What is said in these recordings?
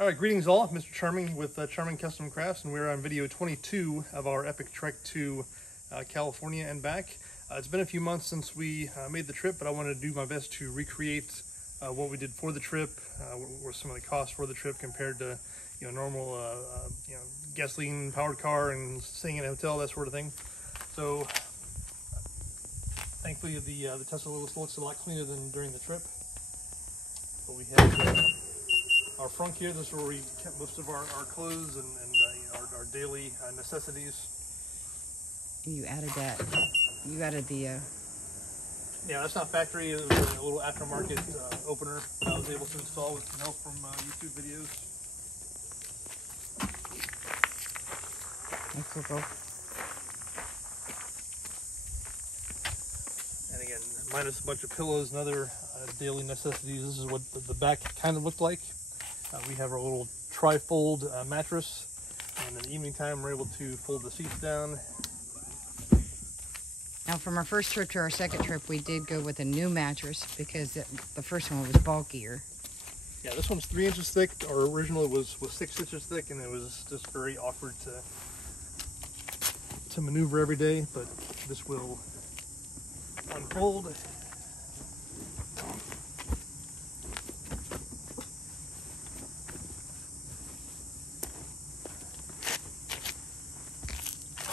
All right, greetings all. Mr. Charming with Charming Custom Crafts, and we're on video 22 of our epic trek to California and back. It's been a few months since we made the trip, but I wanted to do my best to recreate what we did for the trip, what were some of the costs for the trip compared to normal gasoline powered car and staying in a hotel, that sort of thing. So thankfully the Tesla looks a lot cleaner than during the trip. But we have our front here. This is where we kept most of our clothes and our daily necessities. You added that. You added the... Yeah, that's not factory. It was a little aftermarket opener I was able to install with some help from YouTube videos. Cool. And again, minus a bunch of pillows and other daily necessities. This is what the back kind of looked like. We have our little tri-fold mattress, and in the evening time we're able to fold the seats down. Now from our first trip to our second trip, we did go with a new mattress because the first one was bulkier. Yeah, this one's 3 inches thick. Our original was 6 inches thick, and it was just very awkward to maneuver every day, but this will unfold.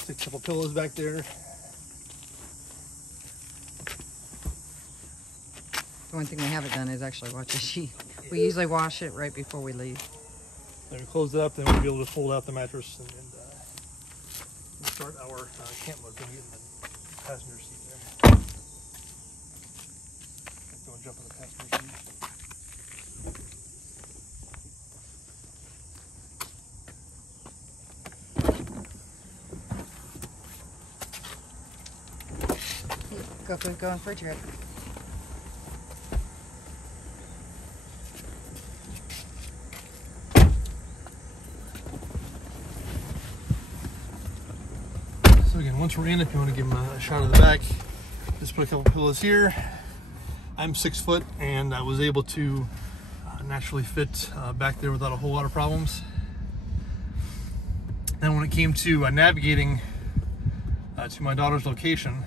A couple pillows back there. The one thing we haven't done is actually wash the sheet. We usually wash it right before we leave. Then we close it up, then we'll be able to fold out the mattress and start our camp mode. We'll get in the passenger seat there. Go and jump in the passenger seat. Going for a trip. So again, once we're in, if you want to give them a shot of the back, just put a couple pillows here. I'm 6 foot, and I was able to naturally fit back there without a whole lot of problems. And when it came to navigating to my daughter's location,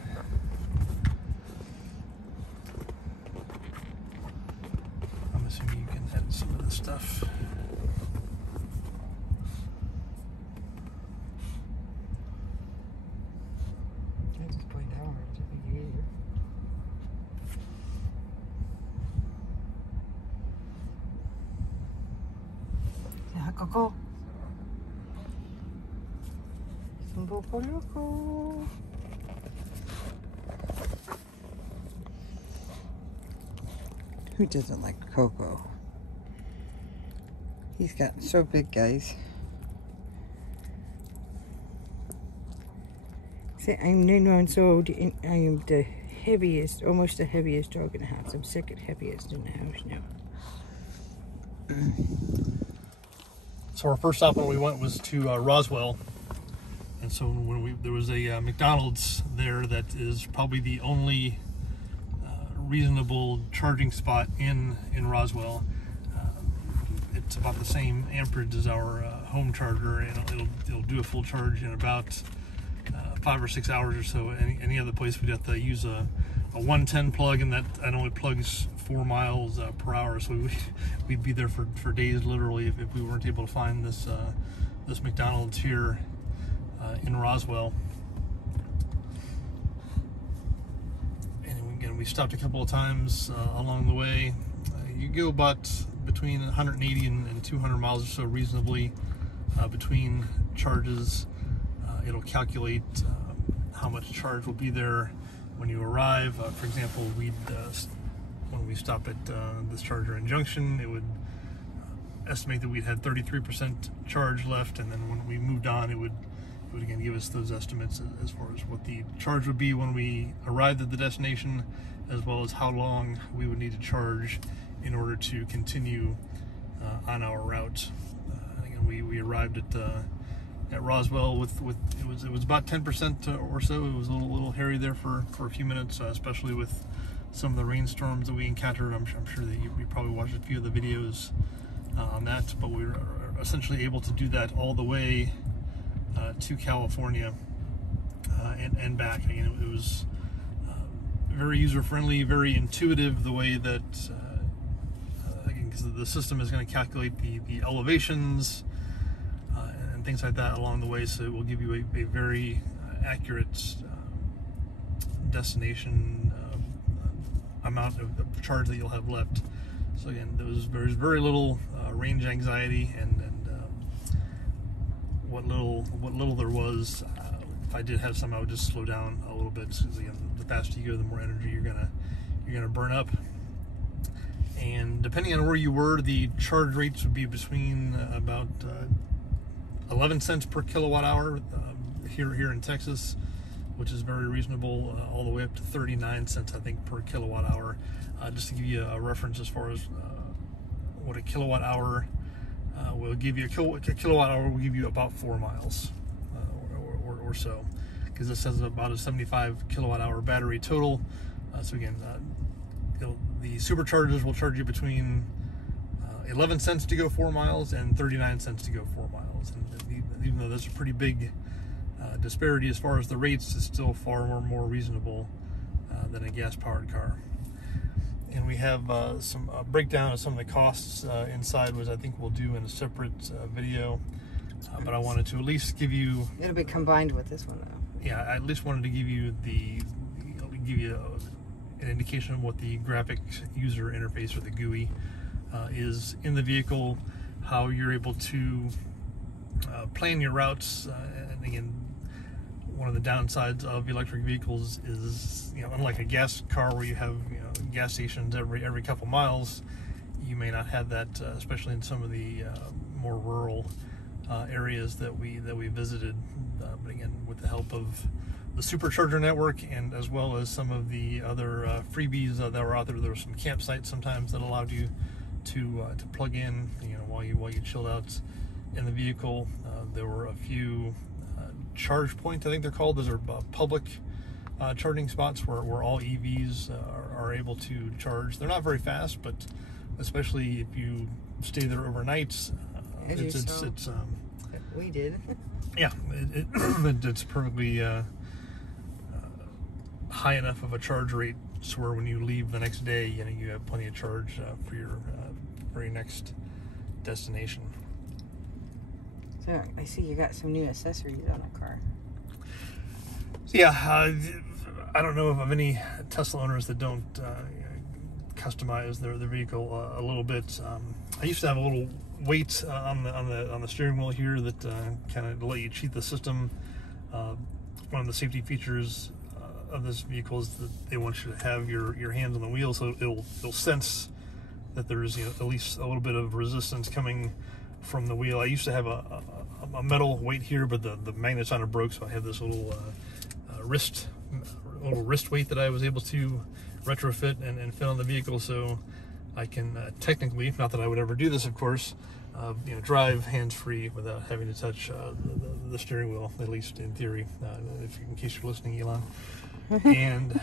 I'm assuming you can edit some of this stuff. Coco. Un poco loco. Who doesn't like Coco? He's gotten so big, guys. See, I'm 9 months old and I am the heaviest, almost the heaviest dog in the house. I'm second heaviest in the house now. So our first stop when we went was to Roswell, and so when there was a McDonald's there that is probably the only reasonable charging spot in Roswell. It's about the same amperage as our home charger, and it'll do a full charge in about 5 or 6 hours or so. Any other place we'd have to use a 110 plug, and that only plugs 4 miles per hour, so we'd be there for days literally if we weren't able to find this McDonald's here in Roswell. And again, we stopped a couple of times along the way. You go about between 180 and 200 miles or so reasonably between charges. It'll calculate how much charge will be there when you arrive. For example, when we stopped at this charger in Junction, it would estimate that we'd had 33% charge left, and then when we moved on, it would again give us those estimates as far as what the charge would be when we arrived at the destination, as well as how long we would need to charge in order to continue on our route. Again, we arrived at Roswell with it was about 10% or so. It was a little hairy there for a few minutes, especially with some of the rainstorms that we encountered. I'm sure that you probably watched a few of the videos on that, but we were essentially able to do that all the way to California and back. Again, it was very user-friendly, very intuitive, the way that because the system is going to calculate the elevations and things like that along the way, so it will give you a very accurate destination amount of charge that you'll have left. So again, there's very little range anxiety, and what little there was, if I did have some, I would just slow down a little bit, because again, the faster you go, the more energy you're gonna burn up. And depending on where you were, the charge rates would be between about 11 cents per kilowatt hour here in Texas, which is very reasonable, all the way up to 39 cents, I think, per kilowatt hour. Just to give you a reference as far as what a kilowatt hour will give you. A kilowatt hour will give you about 4 miles or so, because this has about a 75 kilowatt hour battery total. So again, the superchargers will charge you between 11 cents to go 4 miles and 39 cents to go 4 miles. And even though there's a pretty big disparity as far as the rates, is still far more reasonable than a gas-powered car. And we have some breakdown of some of the costs inside, which I think we'll do in a separate video. But I wanted to at least give you. It'll be combined with this one, though. Yeah, I at least wanted to give you an indication of what the graphic user interface, or the GUI, is in the vehicle, how you're able to plan your routes. And again, one of the downsides of electric vehicles is, unlike a gas car where you have gas stations every couple miles, you may not have that, especially in some of the more rural areas that we visited. But again, with the help of the supercharger network, and as well as some of the other freebies that were out there were some campsites sometimes that allowed you to plug in, while you chilled out in the vehicle. There were a few charge points, I think they're called. Those are public charging spots where all EVs are able to charge. They're not very fast, but especially if you stay there overnight, we did. Yeah, it's perfectly high enough of a charge rate so where when you leave the next day, you have plenty of charge for your very next destination. So I see you got some new accessories on the car. So yeah, I don't know of any Tesla owners that don't customize their vehicle a little bit. I used to have a little weight on the steering wheel here that kind of let you cheat the system. One of the safety features of this vehicle is that they want you to have your hands on the wheel, so it'll sense that there's at least a little bit of resistance coming from the wheel. I used to have a metal weight here, but the magnet's on it broke, so I have this little wrist weight that I was able to retrofit and fit on the vehicle, so I can technically, not that I would ever do this, of course, drive hands-free without having to touch the steering wheel, at least in theory, in case you're listening, Elon. And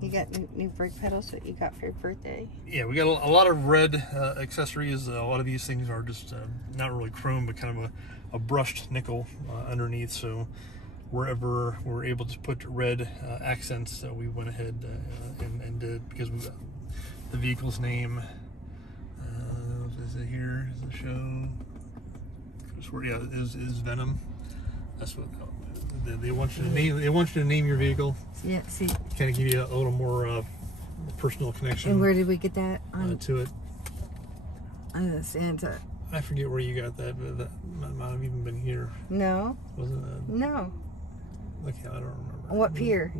you got new brake pedals that you got for your birthday? Yeah, we got a lot of red accessories. A lot of these things are just not really chrome, but kind of a brushed nickel underneath. So wherever we're able to put red accents, we went ahead and did, because the vehicle's name is it here? Is the show? Yeah, is Venom. That's what they want you to name. They want you to name your vehicle. Yeah, see. Kind of give you a little more personal connection. And where did we get that on? To it. On the Santa. I forget where you got that, but that might have even been here. No. Wasn't it? No. Okay, I don't remember. On what pier?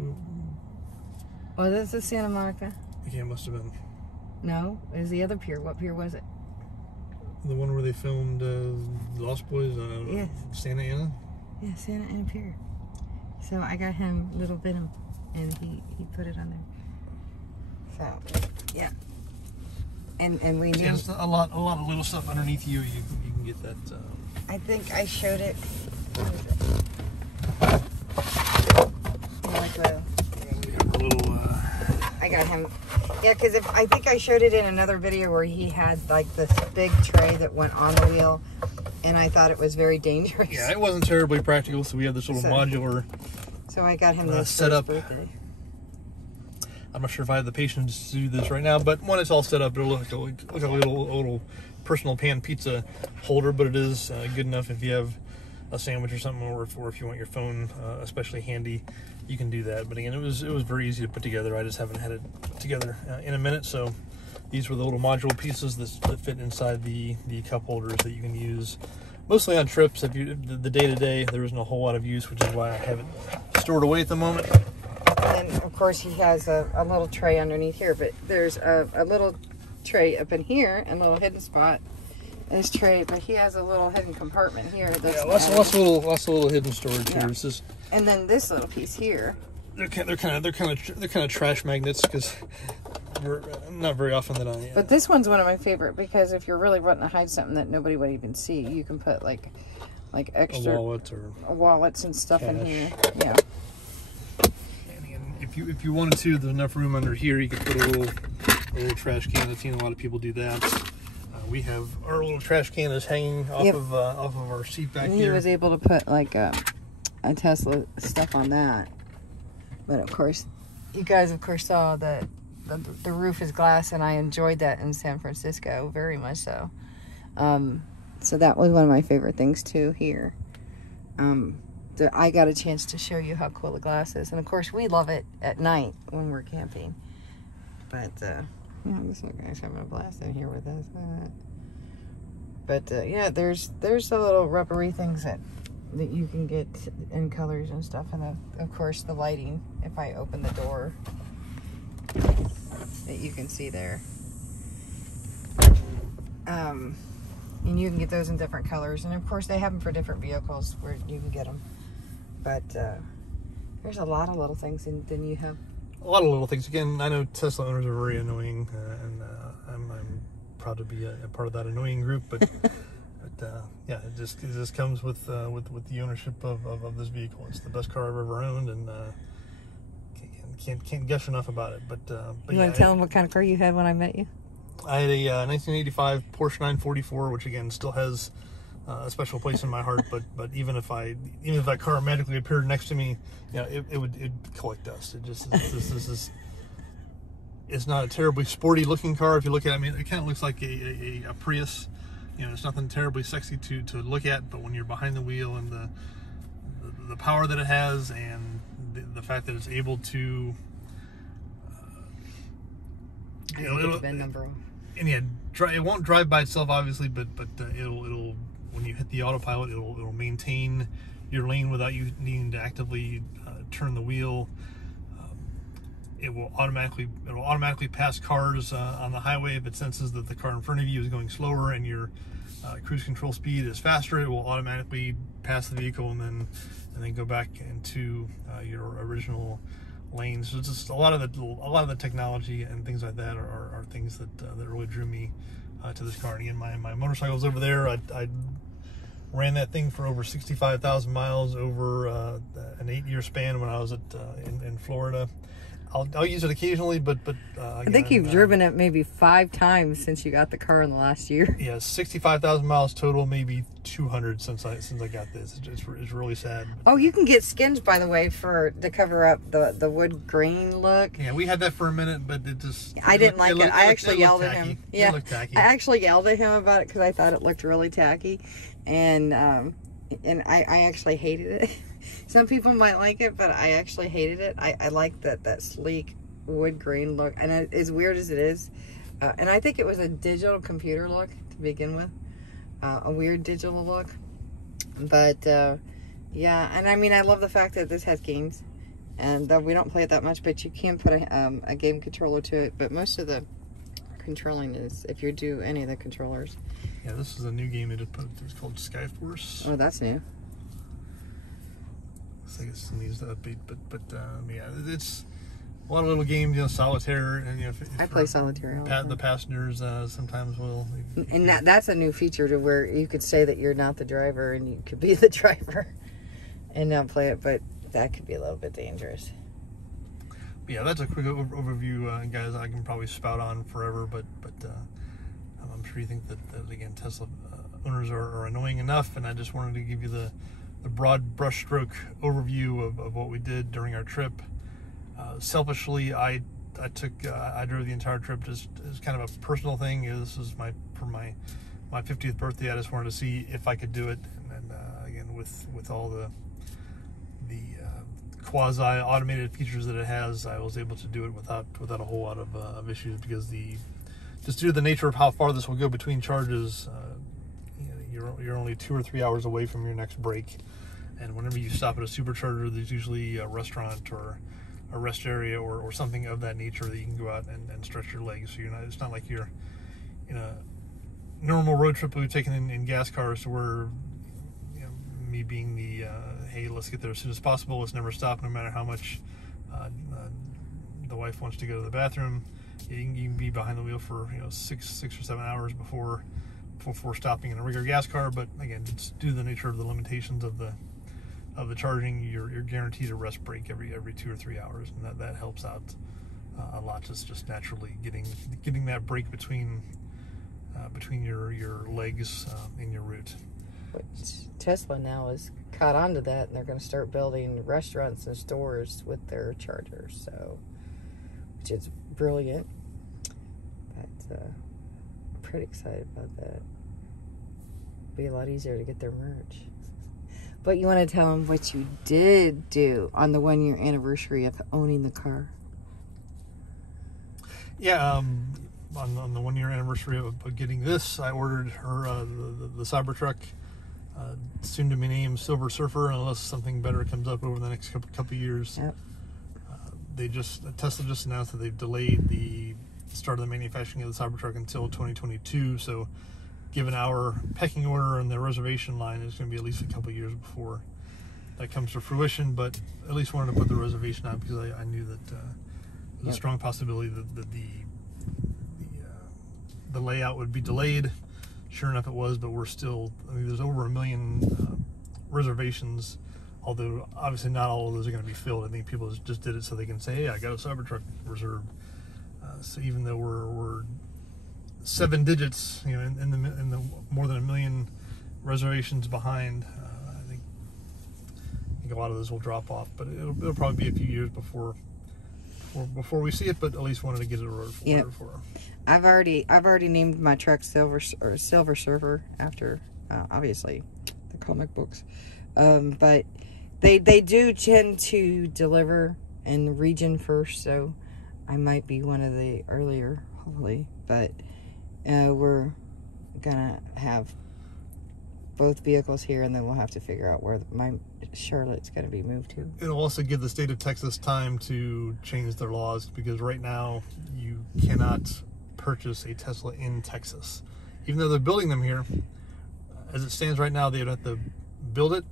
Oh, this is Santa Monica. Okay, it must have been. No, it was the other pier. What pier was it? The one where they filmed Lost Boys? Yes. Santa Ana? Yeah, Santa Ana Pier. So I got him Little Venom, and he put it on there. So, yeah. And we knew... Yeah, there's a lot of little stuff underneath you. You can get that... I think I showed it. Like little... I got him Yeah, because I think I showed it in another video where he had like this big tray that went on the wheel, and I thought it was very dangerous. Yeah, it wasn't terribly practical, so we have this little modular. So I got him this set up. birthday. I'm not sure if I have the patience to do this right now, but when it's all set up, it'll look like a little personal pan pizza holder, but it is good enough if you have a sandwich or something, or if you want your phone especially handy, you can do that. But again, it was very easy to put together. I just haven't had it put together in a minute, so these were the little modular pieces that fit inside the cup holders that you can use mostly on trips. If you the day-to-day, there isn't a whole lot of use, which is why I have it stored away at the moment. And of course he has a little tray underneath here, but there's a little tray up in here and a little hidden spot in this tray, but he has a little hidden compartment here. That's lots of little hidden storage here. It's just, and then this little piece here. They're kind of trash magnets, because not very often that I. But this one's one of my favorite, because if you're really wanting to hide something that nobody would even see, you can put like extra wallets and stuff in here. Yeah. If you wanted to, there's enough room under here. You could put a little trash can. I've seen a lot of people do that. We have our little trash can is hanging off of our seat back here. He was able to put like a Tesla stuff on that. But of course, you guys saw that the roof is glass, and I enjoyed that in San Francisco very much so. So that was one of my favorite things too here. I got a chance to show you how cool the glass is, and of course we love it at night when we're camping. But yeah, this guy's having a blast in here with us. But yeah, there's the little rubbery things that you can get in colors and stuff, and of course the lighting. If I open the door, that you can see there. And you can get those in different colors, and of course they have them for different vehicles where you can get them. But there's a lot of little things, and then you have a lot of little things. Again, I know Tesla owners are very annoying, and I'm proud to be a part of that annoying group. But yeah, it just comes with the ownership of this vehicle. It's the best car I've ever owned, and can't gush enough about it. But you want to tell them what kind of car you had when I met you? I had a 1985 Porsche 944, which again still has a special place in my heart. But even if that car magically appeared next to me, you know, it'd collect dust. It's not a terribly sporty looking car. If you look at it, I mean, it kind of looks like a Prius. You know, it's nothing terribly sexy to look at, but when you're behind the wheel, and the power that it has, and the fact that it's able to, you know, it'll, and yeah, it won't drive by itself, obviously, but it'll when you hit the autopilot, it'll maintain your lane without you needing to actively turn the wheel. It'll automatically pass cars on the highway. If it senses that the car in front of you is going slower and your cruise control speed is faster, it will automatically pass the vehicle and then go back into your original lanes. So it's just a lot of the technology and things like that are things that really drew me to this car. And again, my motorcycle's over there. I ran that thing for over 65,000 miles over an 8-year span when I was in Florida. I'll use it occasionally, but I think you've driven it maybe 5 times since you got the car in the last year. Yeah, 65,000 miles total, maybe 200 since I got this. It's really sad. Oh, you can get skins, by the way, to cover up the wood grain look. Yeah, we had that for a minute, but it just I didn't like it. I actually yelled at him. Yeah, it looked tacky. I actually yelled at him about it because I thought it looked really tacky, and I actually hated it. Some people might like it, but I actually hated it. I like that sleek wood grain look, and as weird as it is, and I think it was a digital computer look to begin with, a weird digital look. But yeah, and I mean, I love the fact that this has games, and we don't play it that much, but you can put a game controller to it. But most of the controlling is if you do any of the controllers. Yeah, this is a new game they just put. It's called Skyforce. Oh, that's new. I guess it needs to update, but yeah, it's a lot of little games, you know, solitaire, and you know, I play solitaire all the time. The passengers sometimes will. And that's a new feature to where you could say that you're not the driver and you could be the driver and not play it, but that could be a little bit dangerous. Yeah, that's a quick overview, guys. I can probably spout on forever, but I'm sure you think that again, Tesla owners are annoying enough, and I just wanted to give you the broad brushstroke overview of what we did during our trip. Selfishly, I drove the entire trip just as kind of a personal thing. This is for my 50th birthday. I just wanted to see if I could do it, and again, with all the quasi-automated features that it has, I was able to do it without a whole lot of issues, because just due to the nature of how far this will go between charges, you're only 2 or 3 hours away from your next break, and whenever you stop at a supercharger, there's usually a restaurant or a rest area or something of that nature that you can go out and stretch your legs. So it's not like you're in a normal road trip we've taken in gas cars, where me being the hey, let's get there as soon as possible, let's never stop, no matter how much the wife wants to go to the bathroom. You can be behind the wheel for 6 or 7 hours before stopping in a regular gas car. But again, it's due to the nature of the limitations of the charging, you're guaranteed a rest break every 2 or 3 hours, and that helps out a lot. Just naturally getting that break between your legs in your route. Which Tesla now has caught on to that, and they're going to start building restaurants and stores with their chargers, so, which is brilliant. But I'm pretty excited about that. It'll be a lot easier to get their merch. But you want to tell them what you did do on the 1-year anniversary of owning the car. Yeah, on the 1-year anniversary of getting this, I ordered her the Cybertruck, soon to be named Silver Surfer, unless something better comes up over the next couple of years. Yep. Tesla just announced that they've delayed the start of the manufacturing of the Cybertruck until 2022. So, given our pecking order and the reservation line, it's going to be at least a couple of years before that comes to fruition. But at least wanted to put the reservation out, because I knew that there's a strong possibility that the layout would be delayed. Sure enough, it was, but we're still, there's over 1 million reservations, although obviously not all of those are going to be filled. I think people just did it so they can say, hey, I got a Cybertruck reserved. So even though we're 7 digits, in the more than 1 million reservations behind, I think a lot of those will drop off, but it'll probably be a few years before we see it, but at least wanted to get it ordered for her. I've already named my truck Silver Surfer after obviously the comic books, but they do tend to deliver in the region first, so I might be one of the earlier, hopefully. But we're gonna have both vehicles here, and then we'll have to figure out where my Charlotte's going to be moved to. It'll also give the state of Texas time to change their laws, because right now you cannot purchase a Tesla in Texas. Even though they're building them here, as it stands right now, they'd have to build it,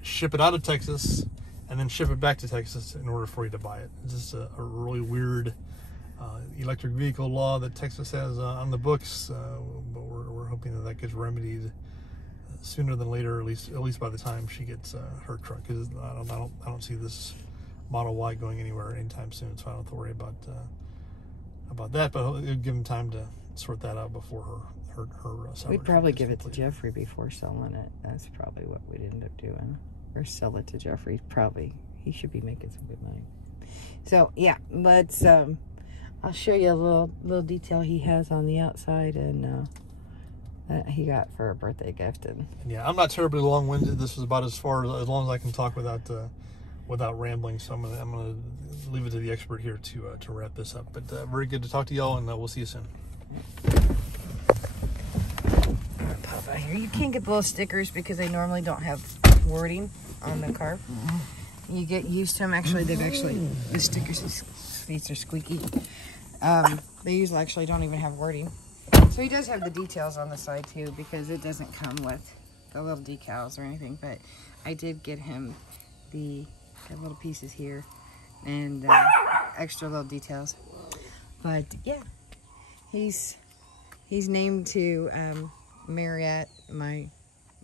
ship it out of Texas, and then ship it back to Texas in order for you to buy it. It's just a really weird electric vehicle law that Texas has on the books, but we're hoping that gets remedied sooner than later, at least by the time she gets her truck. Because I don't see this Model Y going anywhere anytime soon, so I don't have to worry about that. But it'll give them time to sort that out before her We'd probably give it to Jeffrey before selling it. That's probably what we'd end up doing, or sell it to Jeffrey. Probably he should be making some good money. So yeah, let's. I'll show you a little detail he has on the outside, and that he got for a birthday gift. And yeah, I'm not terribly long-winded. This is about as long as I can talk without rambling. So I'm gonna leave it to the expert here to wrap this up. But very good to talk to y'all, and we'll see you soon. Pop out here. You can't get the little stickers because they normally don't have wording on the car. You get used to them. Actually, the stickers, these are squeaky. They usually actually don't even have wording. So he does have the details on the side too, because it doesn't come with the little decals or anything. But I did get him the little pieces here and extra little details. But yeah, he's named to Marriott my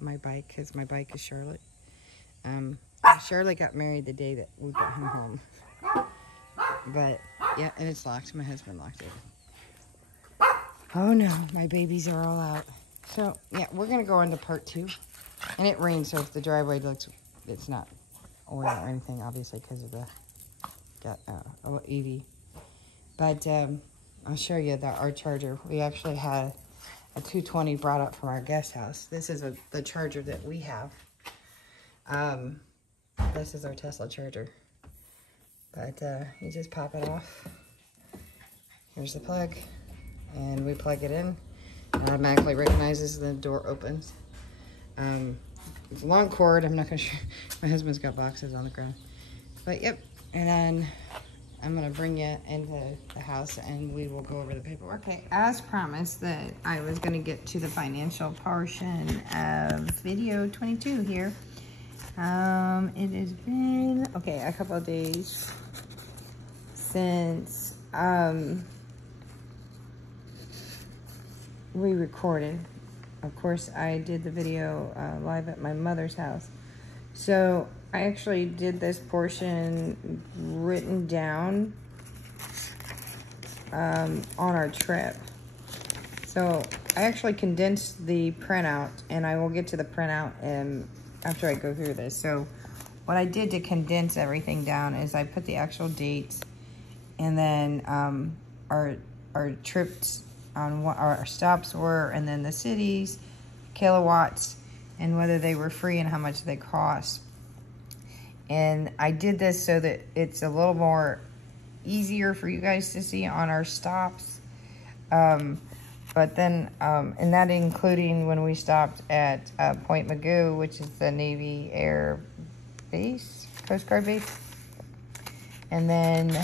bike, because my bike is Charlotte. Charlotte got married the day that we got him home. But, yeah, and it's locked. My husband locked it. Oh, no. My babies are all out. So, yeah, we're going to go on to part 2. And it rains, so if the driveway looks, it's not oil or anything, obviously, because of the EV. But I'll show you our charger. We actually had a 220 brought up from our guest house. This is the charger that we have. This is our Tesla charger. But you just pop it off. Here's the plug. And we plug it in. It automatically recognizes the door opens. It's a long cord. I'm not going to show. My husband's got boxes on the ground. But yep. And then I'm going to bring you into the house and we will go over the paperwork. Okay, as promised that I was going to get to the financial portion of video 22 here. It has been, okay, a couple of days since we recorded. Of course, I did the video live at my mother's house. So I actually did this portion written down on our trip. So I actually condensed the printout, and I will get to the printout after I go through this. So what I did to condense everything down is I put the actual dates, and then our trips on what our stops were, and then the cities, kilowatts, and whether they were free and how much they cost. And I did this so that it's a little more easier for you guys to see on our stops. But then, and that including when we stopped at Point Magoo, which is the Navy Air Base, Coast Guard base. And then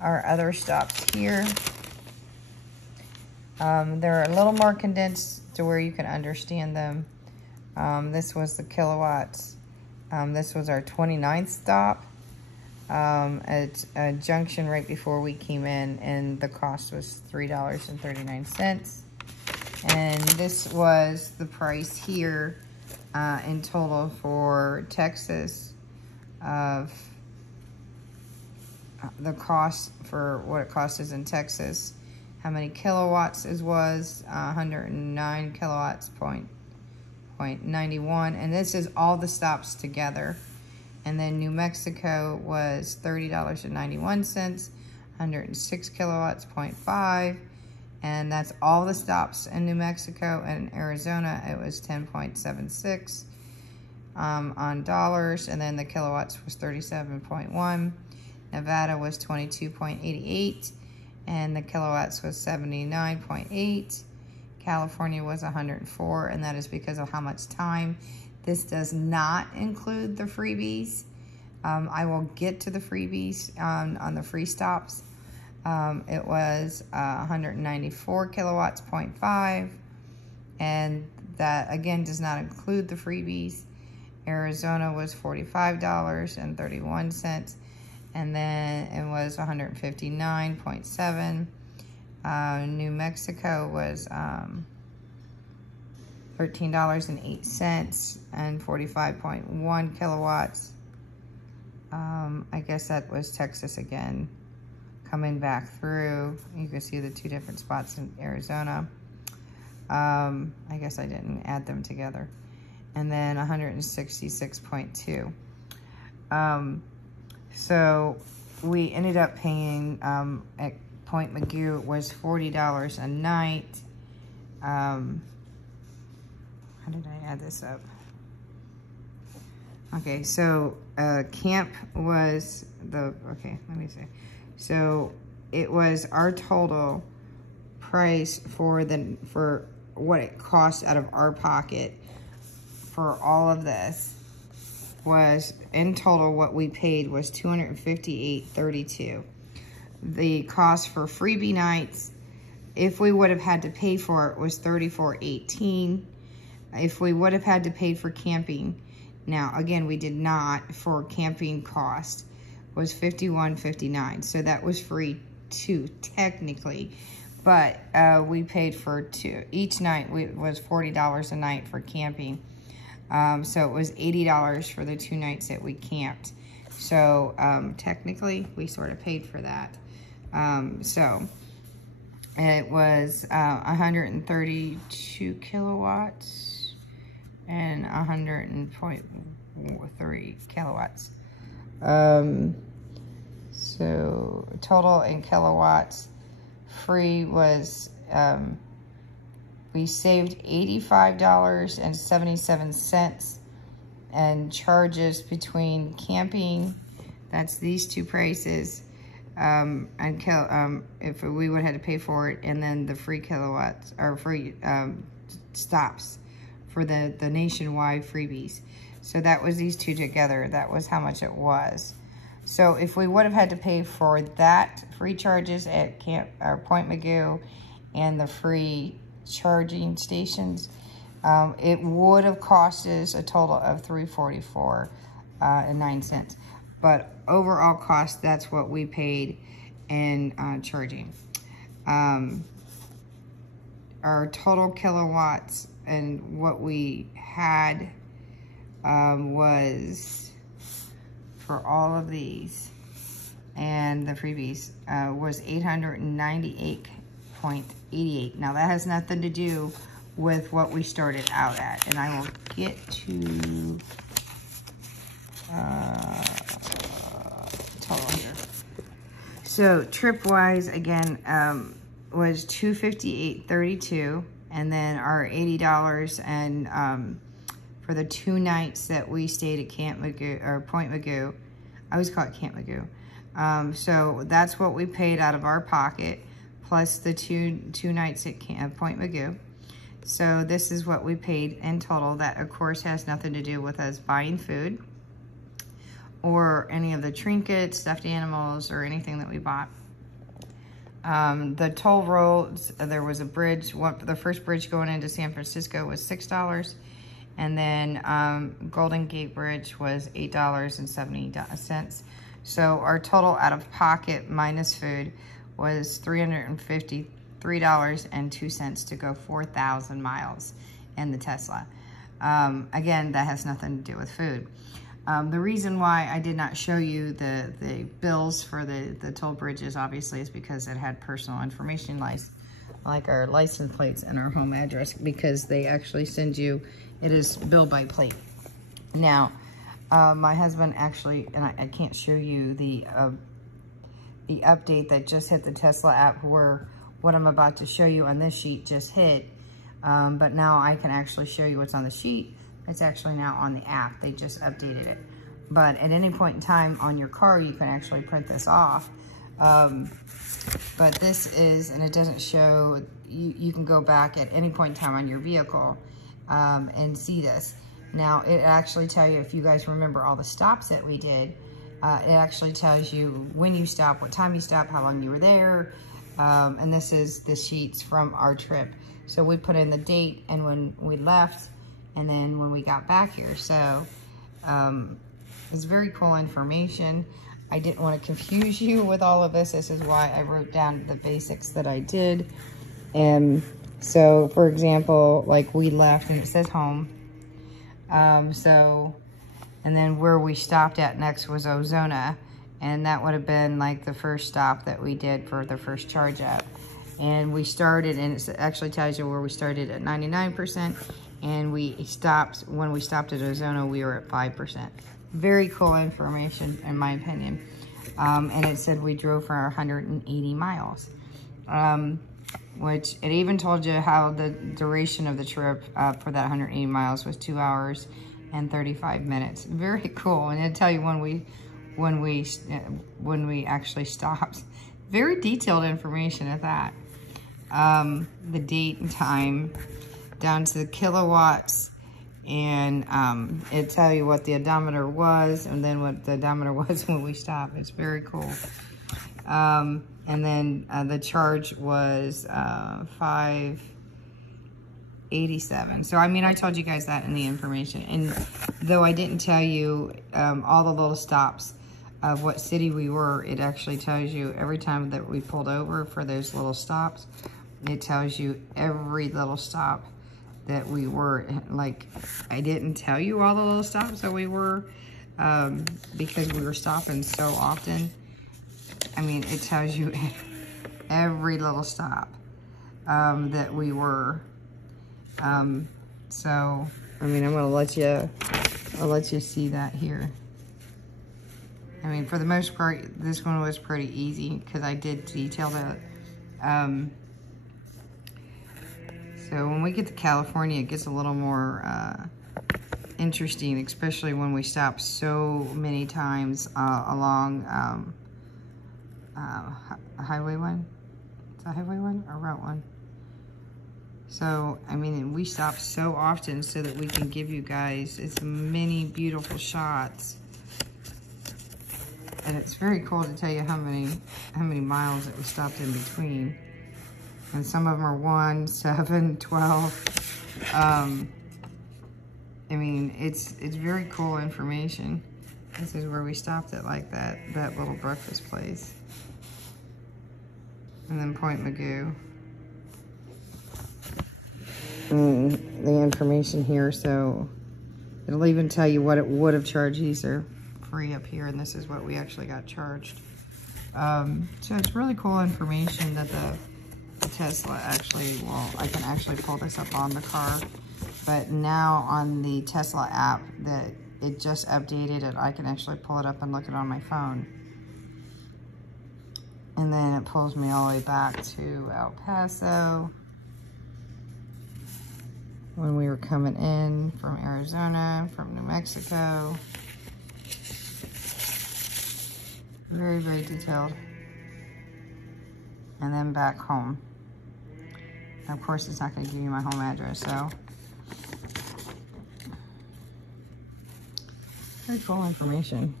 our other stops here. They're a little more condensed to where you can understand them. This was the kilowatts. This was our 29th stop at a junction right before we came in, and the cost was $3.39. And this was the price here in total for Texas of the cost for what it costs us in Texas. How many kilowatts it was, 109 kilowatts, point 91, and this is all the stops together. And then New Mexico was $30.91, 106 kilowatts, 0.5, and that's all the stops in New Mexico. And Arizona, it was 10.76 on dollars, and then the kilowatts was 37.1. Nevada was 22.88, and the kilowatts was 79.8. California was 104, and that is because of how much time. This does not include the freebies. I will get to the freebies on the free stops. It was 194 kilowatts, 0.5, and that again does not include the freebies. Arizona was $45.31, and then it was 159.7. New Mexico was $13.08 and 45.1 kilowatts. I guess that was Texas again coming back through. You can see the two different spots in Arizona. I guess I didn't add them together. And then 166.2. So we ended up paying at Point Magoo was $40 a night. How did I add this up? Okay, so camp was okay, let me see. So it was our total price for what it cost out of our pocket for all of this was, in total, what we paid was $258.32. The cost for freebie nights, if we would have had to pay for it, was $34.18. If we would have had to pay for camping, now again we did not, for camping cost, was $51.59. So that was free too, technically. But we paid for two. Each night was $40 a night for camping. So it was $80 for the 2 nights that we camped. So technically, we sort of paid for that. So it was 132 kilowatts and 100.3 kilowatts. So total in kilowatts, free was, we saved $85.77, and charges between camping, that's these two prices, and if we would have had to pay for it, and then the free kilowatts, or free stops for the nationwide freebies. So that was these two together. That was how much it was. So if we would have had to pay for that free charges at Point Magoo and the free charging stations, it would have cost us a total of $344.09. But overall cost, that's what we paid in charging. Our total kilowatts and what we had was, for all of these and the freebies, was 898.88. Now that has nothing to do with what we started out at, and I will get to total here. So trip-wise, again, was $258.32, and then our $80 and for the 2 nights that we stayed at Camp Magoo, or Point Magoo. I always call it Camp Magoo. So that's what we paid out of our pocket, plus the two nights at Point Magoo. So this is what we paid in total. That, of course, has nothing to do with us buying food or any of the trinkets, stuffed animals, or anything that we bought. The toll roads, there was a bridge. The first bridge going into San Francisco was $6. And then Golden Gate Bridge was $8.70. So our total out of pocket minus food was $353.02 to go 4,000 miles in the Tesla. Again, that has nothing to do with food. The reason why I did not show you the bills for the toll bridges, obviously, is because it had personal information, like our license plates and our home address, because they actually send you, it is bill by plate. Now, my husband actually, and I can't show you the update that just hit the Tesla app, where what I'm about to show you on this sheet just hit, but now I can actually show you what's on the sheet. It's actually now on the app. They just updated it. But at any point in time on your car, you can actually print this off. But this is, and it doesn't show, you can go back at any point in time on your vehicle and see this. Now, it actually tells you, if you guys remember all the stops that we did, it actually tells you when you stop, what time you stop, how long you were there, and this is the sheets from our trip. So we put in the date and when we left, and then when we got back here. So it's very cool information. I didn't want to confuse you with all of this. This is why I wrote down the basics that I did. And so, for example, like we left, and it says home. And then where we stopped at next was Ozona, and that would have been like the first stop that we did for the first charge up. And we started, and it actually tells you where we started at 99%, and we stopped, when we stopped at Ozona, we were at 5%. Very cool information, in my opinion. And it said we drove for 180 miles, which it even told you how the duration of the trip for that 180 miles was 2 hours and 35 minutes. Very cool. And it'll tell you when we actually stopped. Very detailed information at that. The date and time down to the kilowatts, and it'll tell you what the odometer was, and then what the odometer was when we stopped. It's very cool. And then the charge was $5.87. So I mean, I told you guys that in the information, and though I didn't tell you all the little stops of what city we were, it actually tells you every time that we pulled over for those little stops. It tells you every little stop that we were, like, I didn't tell you all the little stops that we were because we were stopping so often. I mean, it tells you every little stop that we were. So, I mean, I'll let you see that here. I mean, for the most part, this one was pretty easy because I did detail that. So when we get to California, it gets a little more interesting, especially when we stop so many times along Highway 1. Is that Highway 1 or Route 1? So, I mean, we stop so often so that we can give you guys as many beautiful shots. And it's very cool to tell you how many miles that we stopped in between. And some of them are 1, 7, 12. I mean, it's very cool information. This is where we stopped at, like that little breakfast place. And then Point Magoo. The information here, so it'll even tell you what it would have charged. These are free up here, and this is what we actually got charged. So it's really cool information that the Tesla actually, well, I can actually pull this up on the car, but now on the Tesla app that it just updated it, I can actually pull it up and look it on my phone. And then it pulls me all the way back to El Paso when we were coming in from Arizona, from New Mexico. Very, very detailed. And then back home. And of course, it's not going to give you my home address, so. Very cool information.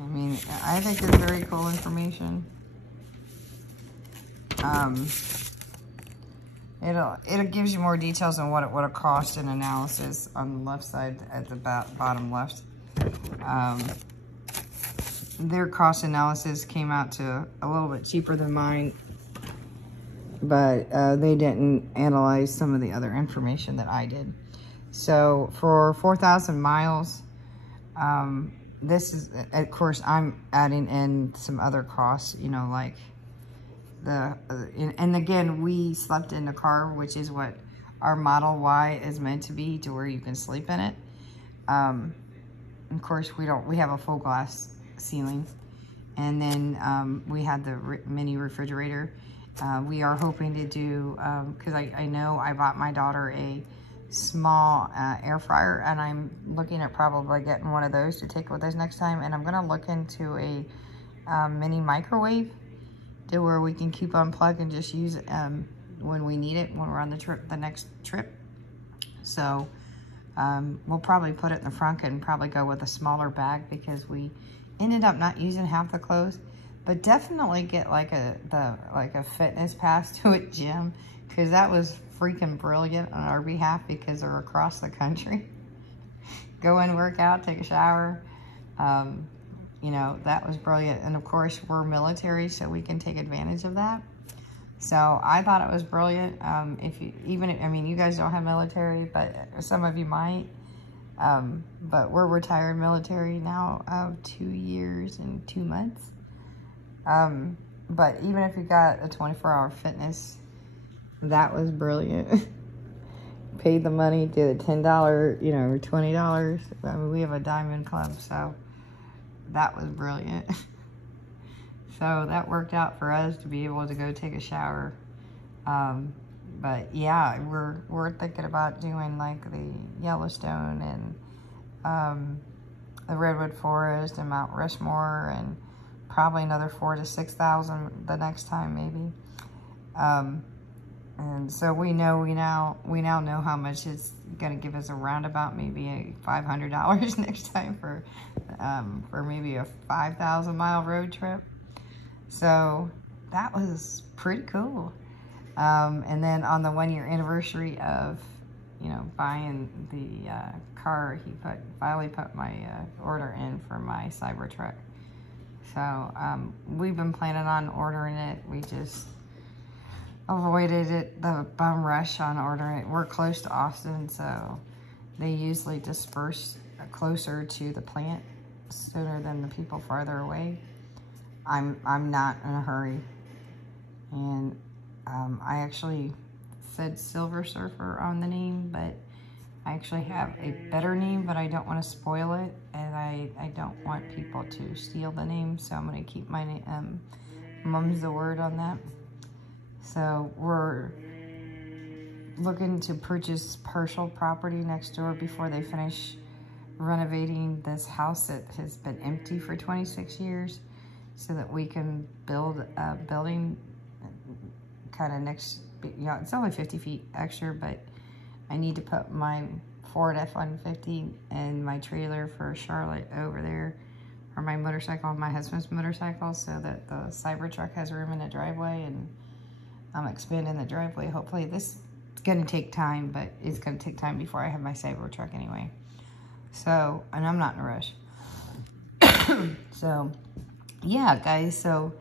I mean, I think it's very cool information. It gives you more details on what it would have cost in analysis on the left side at the bottom left. Their cost analysis came out to a little bit cheaper than mine, but they didn't analyze some of the other information that I did. So for 4,000 miles, this is, of course, I'm adding in some other costs, you know, like and again, we slept in the car, which is what our Model Y is meant to be, to where you can sleep in it. Of course, we have a full glass ceiling. And then we had the mini refrigerator. We are hoping to do, because I know I bought my daughter a small air fryer, and I'm looking at probably getting one of those to take with us next time. And I'm gonna look into a mini microwave to where we can keep unplugged and just use it when we need it, when we're on the next trip. So we'll probably put it in the front and probably go with a smaller bag, because we ended up not using half the clothes. But definitely get like a fitness pass to a gym, because that was freaking brilliant on our behalf, because they're across the country. Go in, work out, take a shower. You know, that was brilliant. And of course, we're military, so we can take advantage of that. So I thought it was brilliant. If you, I mean, you guys don't have military, but some of you might. But we're retired military now of 2 years and 2 months. But even if you got a 24-hour fitness, that was brilliant. Paid the money, did a $10, you know, or $20. I mean, we have a diamond club, so that was brilliant. So that worked out for us to be able to go take a shower. But yeah, we're thinking about doing like the Yellowstone and the Redwood Forest and Mount Rushmore, and probably another 4,000 to 6,000 the next time, maybe. And so we now know how much it's gonna give us a roundabout, maybe a $500 next time for maybe a 5,000 mile road trip. So that was pretty cool. And then on the 1 year anniversary of, you know, buying the car, he finally put my order in for my Cybertruck. So we've been planning on ordering it. avoided the bum rush on ordering it. We're close to Austin, so they usually disperse closer to the plant sooner than the people farther away. I'm not in a hurry. And I actually said Silver Surfer on the name, but I actually have a better name, but I don't want to spoil it, and I don't want people to steal the name, so I'm going to keep my mum's the word on that. So we're looking to purchase partial property next door before they finish renovating this house that has been empty for 26 years, so that we can build a building kind of next, you know, it's only 50 feet extra, but I need to put my Ford F-150 and my trailer for Charlotte over there, or my motorcycle and my husband's motorcycle, so that the Cybertruck has room in the driveway, and I'm expanding the driveway. Hopefully this is going to take time, but it's going to take time before I have my Cybertruck anyway. So, and I'm not in a rush. So, yeah, guys, so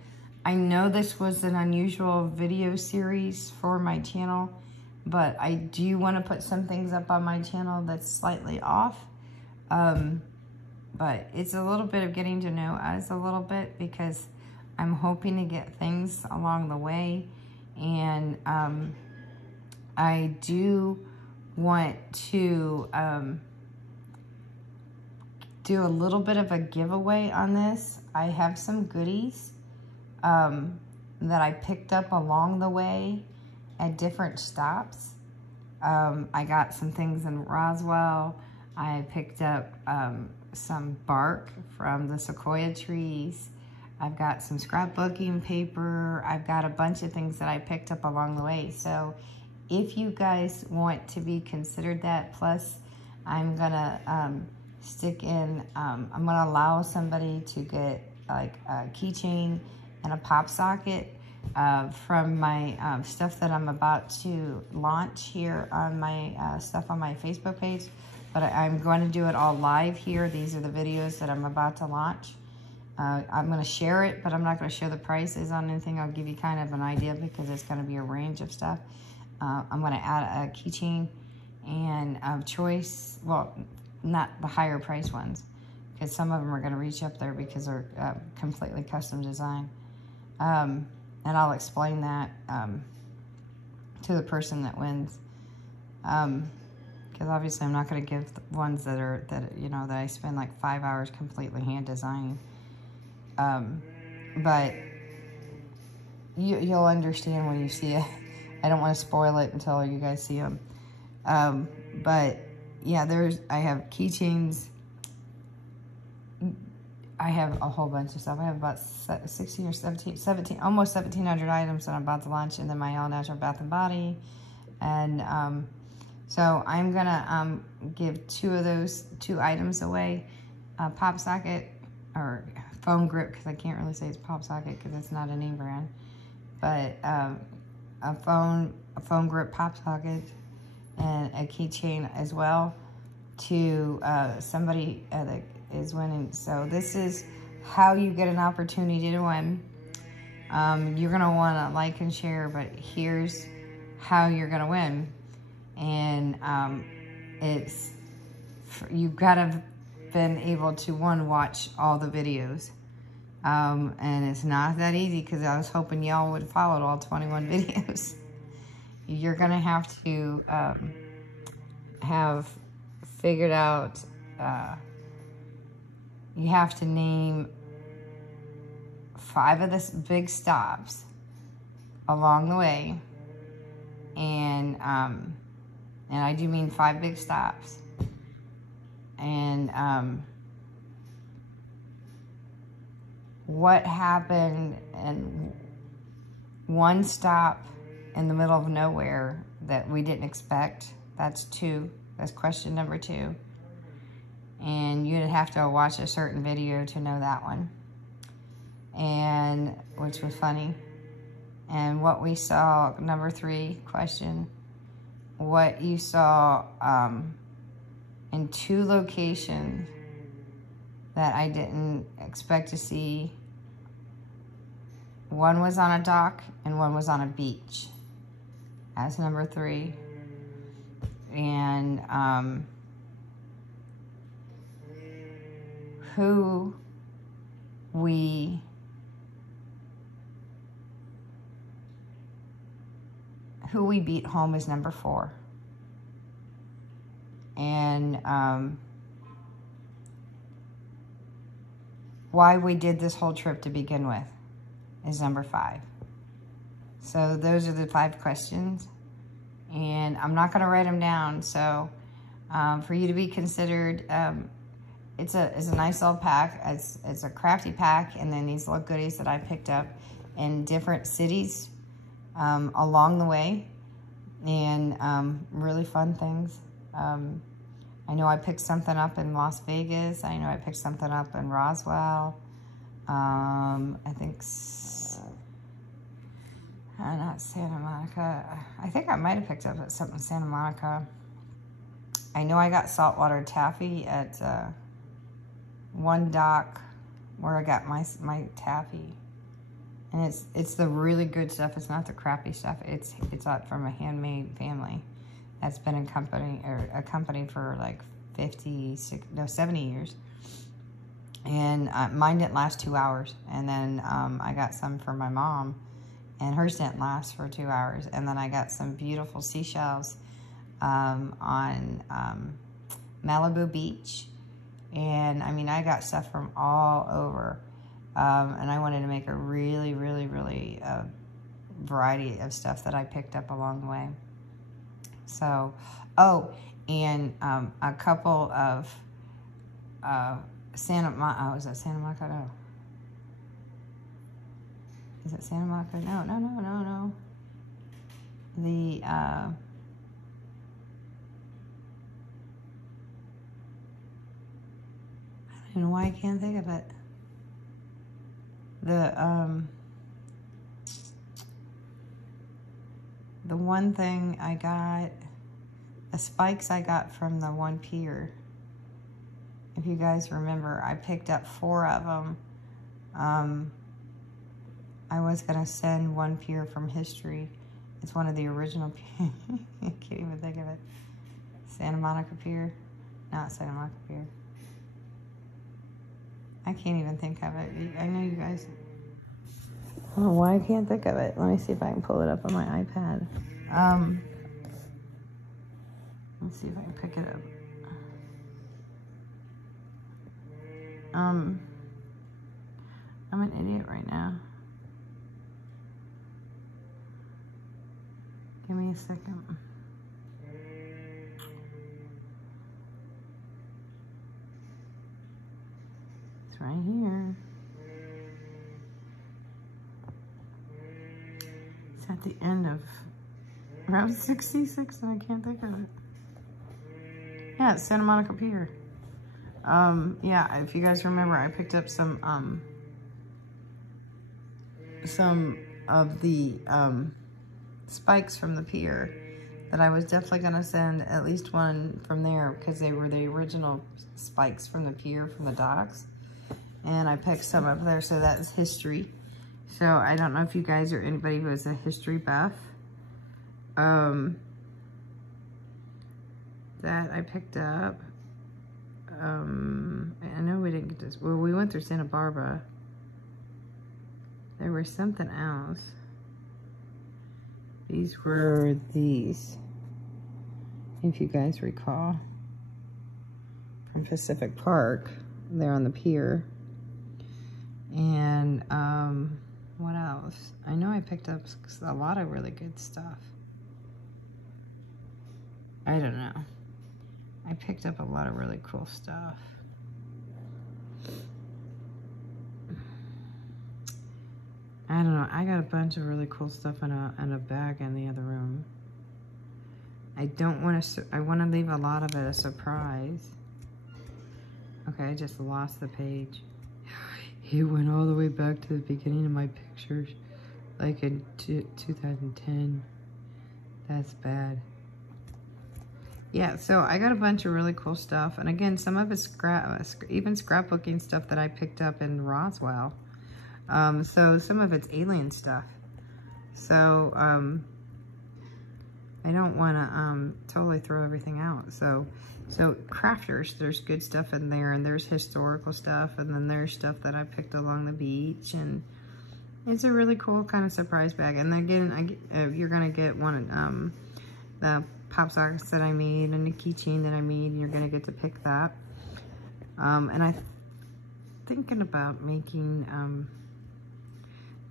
I know this was an unusual video series for my channel, but I do want to put some things up on my channel that's slightly off. But it's a little bit of getting to know us a little bit, because I'm hoping to get things along the way. And I do want to do a little bit of a giveaway on this. I have some goodies that I picked up along the way at different stops. I got some things in Roswell. I picked up some bark from the sequoia trees. I've got some scrapbooking paper. I've got a bunch of things that I picked up along the way. So if you guys want to be considered that, plus I'm gonna stick in, I'm gonna allow somebody to get like a keychain and a pop socket from my stuff that I'm about to launch here on my stuff on my Facebook page. But I'm going to do it all live here. These are the videos that I'm about to launch. I'm going to share it, but I'm not going to share the prices on anything. I'll give you kind of an idea, because it's going to be a range of stuff. I'm going to add a keychain and choice, well, not the higher price ones, because some of them are going to reach up there because they're completely custom design. And I'll explain that to the person that wins. Because obviously I'm not going to give the ones that I spend like 5 hours completely hand designing. But you'll understand when you see it. I don't want to spoil it until you guys see them. But yeah, I have keychains. I have a whole bunch of stuff. I have about 16 or 17, almost 1,700 items that I'm about to launch, and then my all natural bath and body. And so I'm gonna give two items away: a pop socket, or foam grip, because I can't really say it's pop socket because it's not a name brand, but a foam grip pop socket and a keychain as well to somebody that is winning. So this is how you get an opportunity to win. You're gonna want to like and share, but here's how you're gonna win. And you've got to been able to watch all the videos, and it's not that easy, because I was hoping y'all would follow all 21 videos. You're gonna have to have figured out, you have to name 5 of the big stops along the way, and I do mean 5 big stops. And what happened in one stop in the middle of nowhere that we didn't expect. That's 2. That's question number 2. And you'd have to watch a certain video to know that one. And which was funny. And what we saw, number 3 question, what you saw in 2 locations that I didn't expect to see. One was on a dock and one was on a beach. as number 3. And who we beat home is number 4. And why we did this whole trip to begin with is number 5. So those are the 5 questions. And I'm not going to write them down. So for you to be considered, it's a nice little pack. It's a crafty pack. And then these little goodies that I picked up in different cities along the way. And really fun things. I know I picked something up in Las Vegas. I know I picked something up in Roswell. I think, not Santa Monica. I think I might have picked up something in Santa Monica. I know I got saltwater taffy at one dock where I got my taffy. And it's the really good stuff. It's not the crappy stuff. It's from a handmade family that's been a company for like 70 years. And mine didn't last 2 hours. And then I got some for my mom, and hers didn't last for 2 hours. And then I got some beautiful seashells on Malibu Beach. And I mean, I got stuff from all over. And I wanted to make a really, really, really variety of stuff that I picked up along the way. So, oh, and a couple of Santa Monica. Oh, is that Santa Monica? No. Is it Santa Monica? No. The I don't know why I can't think of it. The one thing I got, the spikes I got from the one pier. If you guys remember, I picked up 4 of them. I was gonna send one pier from history. It's one of the original pier. I can't even think of it. Santa Monica Pier? Not Santa Monica Pier. I can't even think of it. I know you guys. I don't know why I can't think of it. Let me see if I can pull it up on my iPad. Let's see if I can pick it up. I'm an idiot right now. Give me a second. It's right here. It's at the end of Route 66 and I can't think of it. Yeah, it's Santa Monica Pier. Yeah, if you guys remember, I picked up some of the spikes from the pier that I was definitely gonna send at least one from there because they were the original spikes from the pier, from the docks. And I picked some up there, so that's history. So I don't know if you guys or anybody who is a history buff. That I picked up. I know we didn't get this. Well, we went through Santa Barbara. There was something else. These were these, if you guys recall, from Pacific Park. They're on the pier. And what else? I know I picked up a lot of really good stuff. I don't know. I picked up a lot of really cool stuff. I don't know. I got a bunch of really cool stuff in a bag in the other room. I don't want to. I want to leave a lot of it a surprise. Okay, I just lost the page. It went all the way back to the beginning of my pictures, like in 2010. That's bad. Yeah, so I got a bunch of really cool stuff. And again, some of it's even scrapbooking stuff that I picked up in Roswell. So some of it's alien stuff. So I don't want to totally throw everything out. So crafters, there's good stuff in there, and there's historical stuff, and then there's stuff that I picked along the beach, and it's a really cool kind of surprise bag. And again, you're gonna get one the pop sockets that I made and the keychain that I made, and you're gonna get to pick that. And I'm thinking about making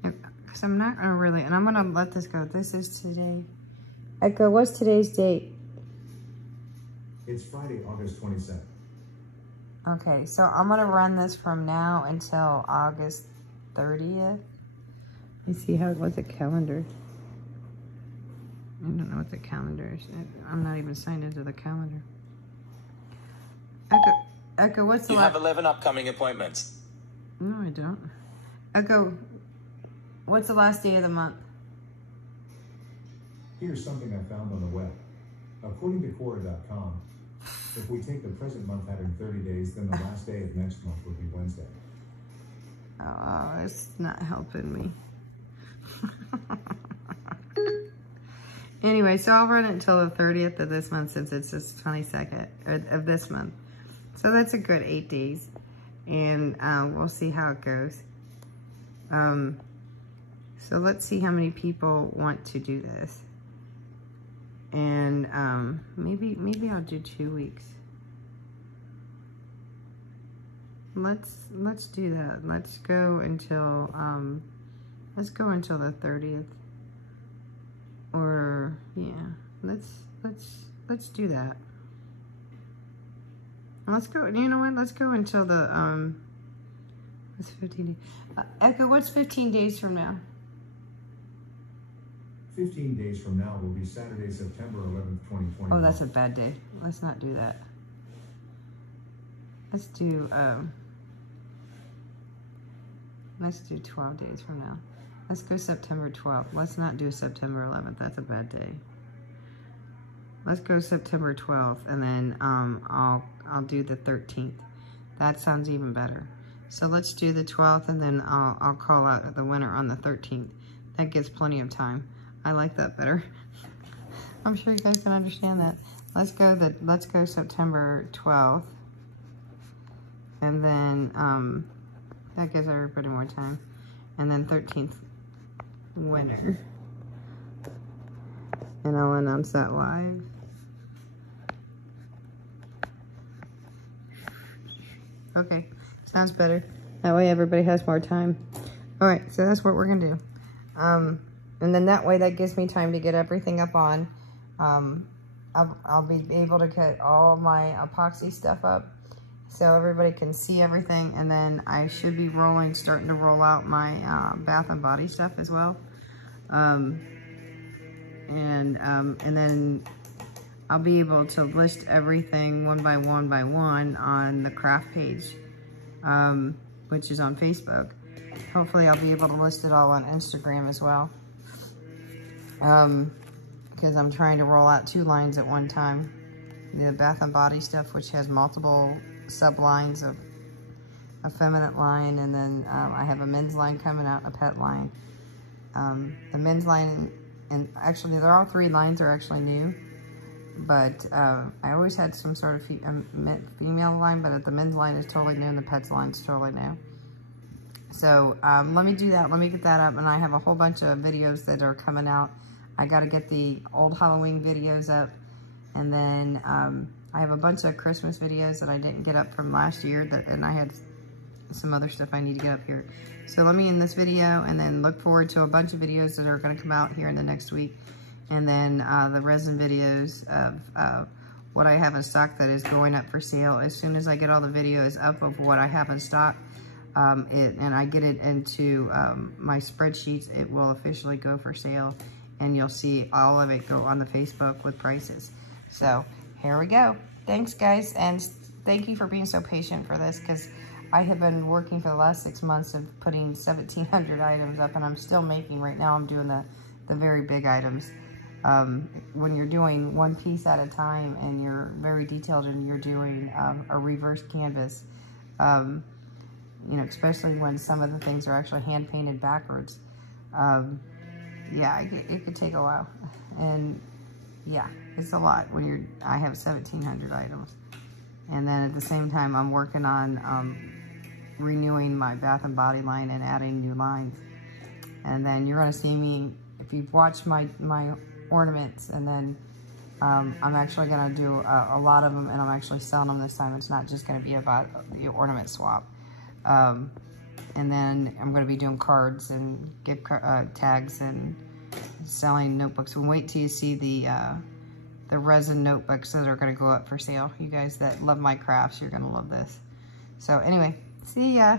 because I'm not gonna really, and I'm gonna let this go. This is today. Echo, what's today's date? It's Friday, August 27th. Okay, so I'm gonna run this from now until August 30th. Let me see what's the calendar? I don't know what the calendar is. I'm not even signed into the calendar. Echo, what's the You have 11 upcoming appointments. No, I don't. Echo, what's the last day of the month? Here's something I found on the web. According to Quora.com, if we take the present month having 30 days, then the last day of next month would be Wednesday. Oh, it's not helping me. Anyway, so I'll run it until the 30th of this month, since it's just 22nd of this month. So that's a good 8 days, and we'll see how it goes. So let's see how many people want to do this. And maybe I'll do 2 weeks. Let's do that. Let's go until the 30th. Or yeah, let's do that. Let's go. You know what? Let's go until the it's 15 days. Echo, what's 15 days from now? 15 days from now will be Saturday, September 11th, 2020. Oh, that's a bad day. Let's not do that. Let's do 12 days from now. Let's go September 12th. Let's not do September 11th. That's a bad day. Let's go September 12th, and then I'll do the 13th. That sounds even better. So let's do the 12th, and then I'll call out the winner on the 13th. That gives plenty of time. I like that better. I'm sure you guys can understand that. Let's go September 12th, and then that gives everybody more time. And then 13th winner. And I'll announce that live. Okay, sounds better. That way everybody has more time. All right, so that's what we're gonna do. And then that way, that gives me time to get everything up on. I'll be able to get all my epoxy stuff up, so everybody can see everything. And then I should be starting to roll out my Bath and Body stuff as well. And then I'll be able to list everything one by one on the craft page, which is on Facebook. Hopefully I'll be able to list it all on Instagram as well. Because I'm trying to roll out 2 lines at one time. The Bath and Body stuff, which has multiple sub-lines of a feminine line, and then I have a men's line coming out, a pet line. The men's line, and actually they're all 3 lines are actually new, but I always had some sort of female line, but the men's line is totally new and the pets line is totally new. So let me do that. Let me get that up, and I have a whole bunch of videos that are coming out. I got to get the old Halloween videos up, and then I have a bunch of Christmas videos that I didn't get up from last year, and I had some other stuff I need to get up here. So let me end this video, and then look forward to a bunch of videos that are going to come out here in the next week, and then the resin videos of what I have in stock that is going up for sale. As soon as I get all the videos up of what I have in stock, and I get it into my spreadsheets, it will officially go for sale, and you'll see all of it go on the Facebook with prices. So here we go. Thanks, guys, and thank you for being so patient for this, because I have been working for the last 6 months of putting 1,700 items up, and I'm still making. Right now I'm doing the very big items. When you're doing one piece at a time and you're very detailed and you're doing a reverse canvas, you know, especially when some of the things are actually hand painted backwards, yeah, it could take a while. And yeah, it's a lot when I have 1,700 items. And then at the same time, I'm working on renewing my Bath and Body line and adding new lines. And then you're gonna see me, if you've watched my ornaments, and then I'm actually gonna do a lot of them, and I'm actually selling them this time. It's not just gonna be about the ornament swap. And then I'm gonna be doing cards and gift tags and selling notebooks. And wait till you see the resin notebooks that are gonna go up for sale. You guys that love my crafts, you're gonna love this. So anyway, see ya.